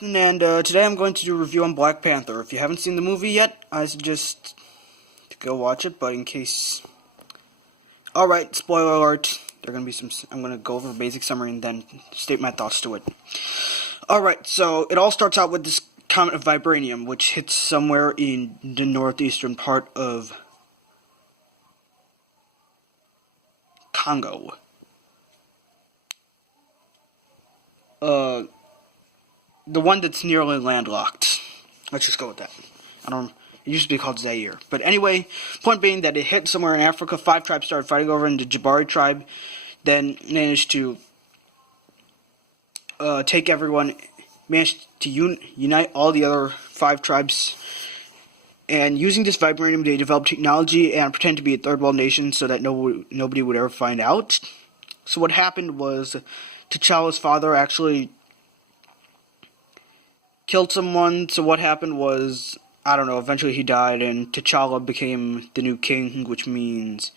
And today I'm going to do a review on Black Panther. If you haven't seen the movie yet, I suggest to go watch it, but in case... Alright, spoiler alert. There are going to be some... I'm going to go over a basic summary and then state my thoughts to it. Alright, so it all starts out with this comet of vibranium, which hits somewhere in the northeastern part of Congo. The one that's nearly landlocked. Let's just go with that. It used to be called Zaire. But anyway, point being that it hit somewhere in Africa. 5 tribes started fighting over, and the Jabari tribe then managed to managed to unite all the other 5 tribes. And using this vibranium, they developed technology and pretend to be a third world nation so that nobody would ever find out. So what happened was T'Challa's father actually killed someone. So what happened was, I don't know, eventually he died, and T'Challa became the new king, which means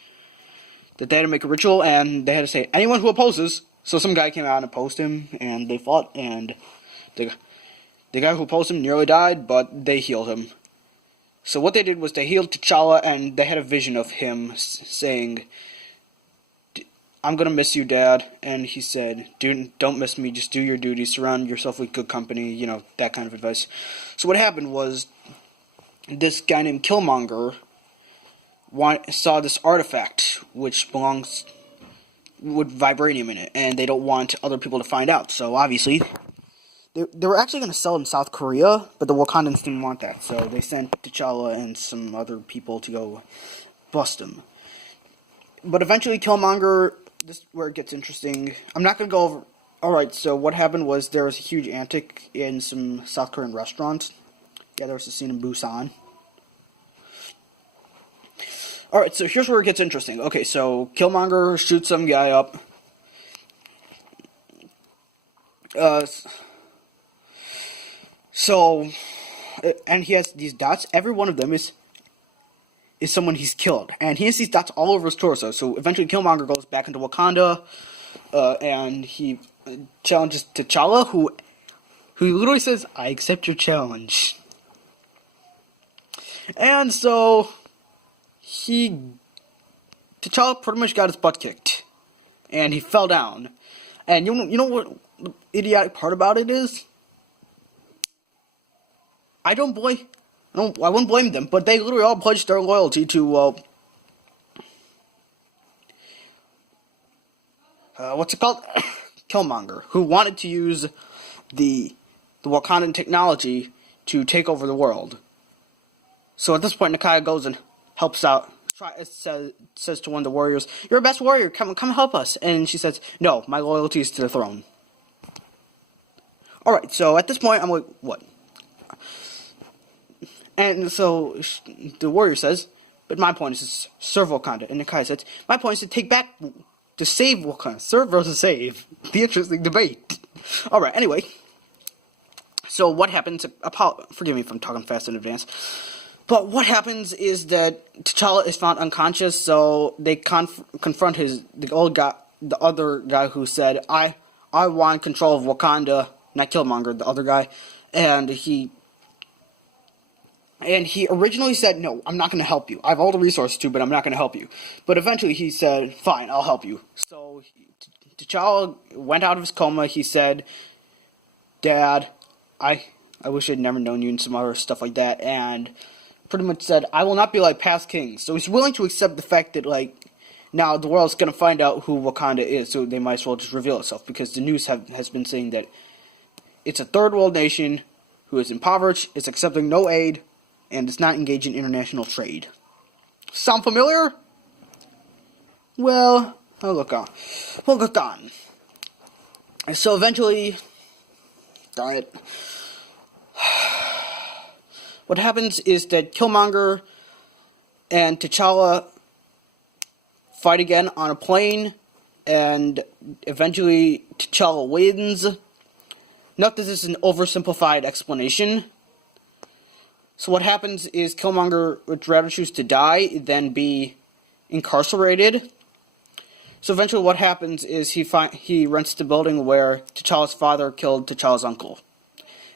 that they had to make a ritual, and they had to say, anyone who opposes. So some guy came out and opposed him, and they fought, and the guy who opposed him nearly died, but they healed him. So what they did was they healed T'Challa, and they had a vision of him saying, I'm gonna miss you, Dad. And he said, dude, don't miss me, just do your duty, surround yourself with good company, you know, that kind of advice. So what happened was, this guy named Killmonger saw this artifact, which belongs with vibranium in it, and they don't want other people to find out. So obviously, they were actually going to sell it in South Korea, but the Wakandans didn't want that, so they sent T'Challa and some other people to go bust him. But eventually, Killmonger... This is where it gets interesting. I'm not going to go over... Alright, so what happened was there was a huge antic in some South Korean restaurants. Yeah, there was a scene in Busan. Alright, so here's where it gets interesting. Okay, so Killmonger shoots some guy up. And he has these dots. Every one of them is someone he's killed, and he has these dots all over his torso. So eventually Killmonger goes back into Wakanda, and he challenges T'Challa, who literally says, I accept your challenge. And so T'Challa pretty much got his butt kicked, and he fell down. And you know what the idiotic part about it is? I wouldn't blame them, but they literally all pledged their loyalty to, what's it called? Killmonger, who wanted to use the Wakandan technology to take over the world. So at this point, Nakia goes and helps out, says to one of the warriors, you're our best warrior, come help us. And she says, no, my loyalty is to the throne. Alright, so at this point, I'm like, what? And so the warrior says, but my point is to serve Wakanda. And Nakia says, my point is to save Wakanda. Serve versus save. The interesting debate. Alright, anyway. So what happens, forgive me if I'm talking fast in advance. But what happens is that T'Challa is found unconscious, so they confront the other guy who said, I want control of Wakanda, not Killmonger, the other guy. And he originally said, no, I'm not going to help you. I have all the resources to, but I'm not going to help you. But eventually he said, fine, I'll help you. So T'Challa went out of his coma. He said, Dad, I wish I'd never known you, and some other stuff like that. And pretty much said, I will not be like past kings. So he's willing to accept the fact that, like, now the world's going to find out who Wakanda is, so they might as well just reveal itself. Because the news has been saying that it's a third world nation who is impoverished, is accepting no aid, and does not engage in international trade. Sound familiar? Well, I'll look on. We'll look on. And so eventually, darn it, what happens is that Killmonger and T'Challa fight again on a plane, and eventually T'Challa wins. Note that this is an oversimplified explanation. So what happens is Killmonger would rather choose to die than be incarcerated. So eventually what happens is he rents the building where T'Challa's father killed T'Challa's uncle.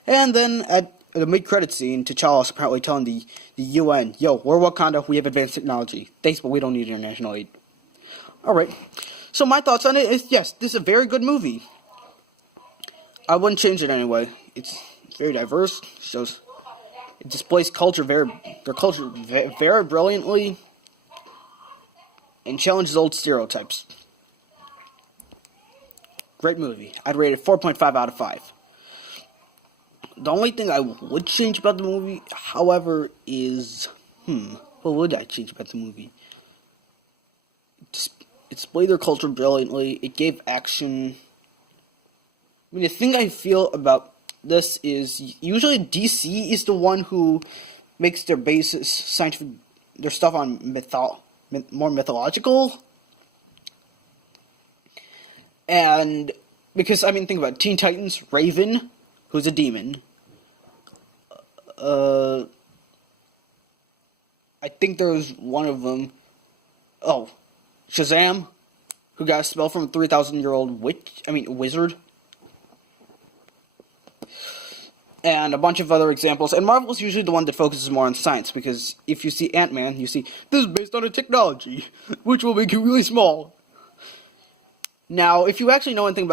And then at the mid-credit scene, T'Challa's apparently telling the UN, "Yo, we're Wakanda, we have advanced technology. Thanks, but we don't need international aid." Alright, so my thoughts on it is, yes, this is a very good movie. I wouldn't change it anyway. It's very diverse, it displays their culture very brilliantly, and challenges old stereotypes. Great movie. I'd rate it 4.5 out of 5. The only thing I would change about the movie, however, is... what would I change about the movie? It displayed their culture brilliantly. It gave action. I mean, the thing I feel about this is, usually DC is the one who makes their basis scientific, their stuff on more mythological. And because, I mean, think about it. Teen Titans, Raven, who's a demon. I think there's one of them. Oh, Shazam, who got a spell from a 3,000-year-old wizard. And a bunch of other examples. And Marvel's usually the one that focuses more on science, because if you see Ant-Man, you see, this is based on a technology, which will make you really small. Now, if you actually know anything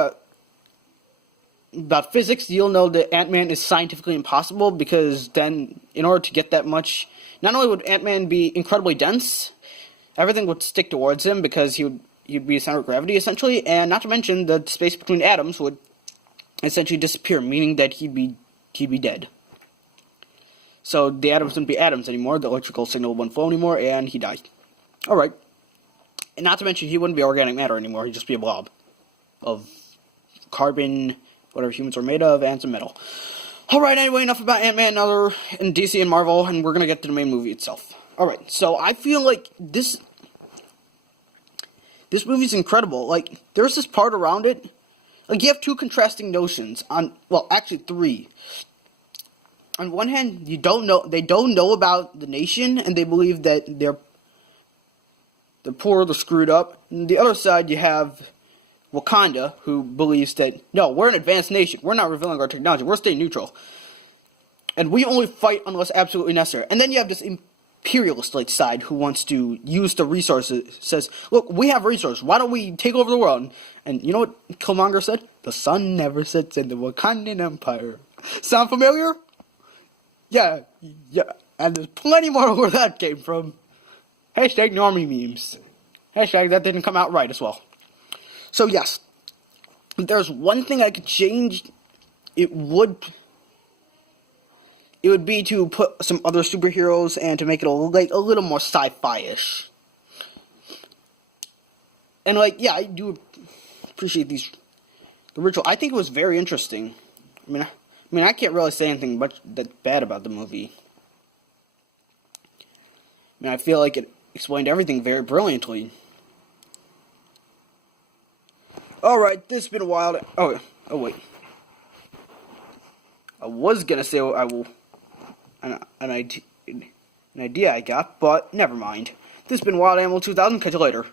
about physics, you'll know that Ant-Man is scientifically impossible, because then, in order to get that much, not only would Ant-Man be incredibly dense, everything would stick towards him, because he'd be a center of gravity, essentially, and not to mention, the space between atoms would essentially disappear, meaning that he'd be dead. So the atoms wouldn't be atoms anymore, the electrical signal wouldn't flow anymore, and he died. Alright. And not to mention, he wouldn't be organic matter anymore, he'd just be a blob of carbon, whatever humans are made of, and some metal. Alright, anyway, enough about Ant-Man and DC and Marvel, and we're gonna get to the main movie itself. Alright, so I feel like this movie's incredible. Like, there's this part around it, like, you have two contrasting notions actually three. On one hand, they don't know about the nation, and they believe that they're poor, they're screwed up. And the other side, you have Wakanda, who believes that, no, we're an advanced nation, we're not revealing our technology, we're staying neutral. And we only fight unless absolutely necessary. And then you have this imperialist-like side who wants to use the resources, says, look, we have resources, why don't we take over the world? And you know what Killmonger said? The sun never sets in the Wakandan Empire. Sound familiar? Yeah, and there's plenty more where that came from. Hashtag normie memes. Hashtag that didn't come out right as well. So yes, if there's one thing I could change, it would be to put some other superheroes and to make it a little more sci-fi-ish. And yeah, I do appreciate the ritual. I think it was very interesting. I mean, I can't really say anything much that's bad about the movie. I mean, I feel like it explained everything very brilliantly. Alright, this has been a while. Oh wait. I was gonna say an idea I got, but never mind. This has been Wild Animal 2000. Catch you later.